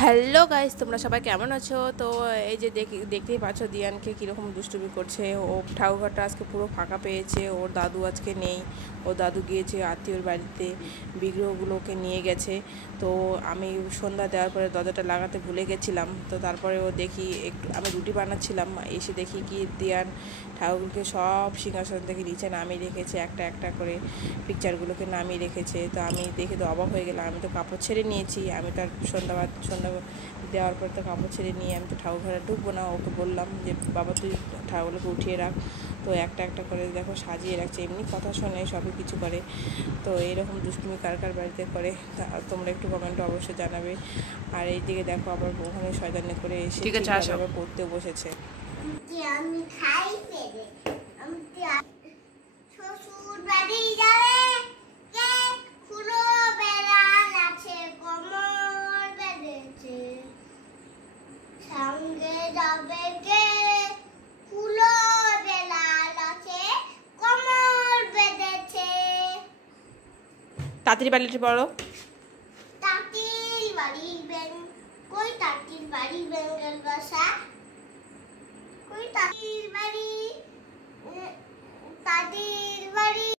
Hello guys, তোমরা সবাই কেমন আছো? তো এই যে দেখতেই পাচ্ছ দিয়ানকে কীরকম দুষ্টুমি করছে। ও ঠাকুরঘরটা আজকে পুরো ফাঁকা পেয়েছে, ওর দাদু আজকে নেই। ও দাদু গিয়েছে আত্মীয়র বাড়িতে, বিগ্রহগুলোকে নিয়ে গেছে। তো আমি সন্ধ্যা দেওয়ার পরে দরজাটা লাগাতে ভুলে গেছিলাম। তো তারপরে ও দেখি একটু আমি রুটি বানাচ্ছিলাম, এসে দেখি কি দিয়ান ঠাকুরকে সব সিংহাসন থেকে নিচে নামিয়ে রেখেছে, একটা একটা করে পিকচারগুলোকে নামিয়ে রেখেছে। তো আমি দেখে তো অবাক হয়ে গেলাম। আমি তো কাপড় ছেড়ে নিয়েছি, আমি তার সন্ধ্যা দেওয়ার পর তো কাপড় ছেড়ে নিয়ে আমি তো ঠাকুর ঘরে ঢুকবো না। ওকে বললাম যে বাবা তুই ঠাকুরগুলোকে উঠিয়ে রাখ। তো একটা একটা করে দেখো সাজিয়ে রাখছে, এমনি কথা শোনে, সবই কিছু করে। তো এইরকম দুষ্টুমি কার কার বাড়িতে করে তোমরা একটু কমেন্টে অবশ্যই জানাবে। আর এইদিকে দেখো আবার ওখানে শয়তানি করে এসে আবার পড়তেও বসেছে। আমি খাই পেরে আমি শ্বশুর বাড়ি যাবে কে খুলো বেড়াল আছে কোমর বেঁধেছে সঙ্গে যাবে কে খুলো বেড়াল আছে কোমর বেঁধেছে। তাড়াতাড়ি বাড়িতে পড়ো। তাঁতির বাড়ি কই তাঁতির বাড়ি বেঙ্গল ভাষা কই তাঁতির বাড়ি তাঁতির বাড়ি।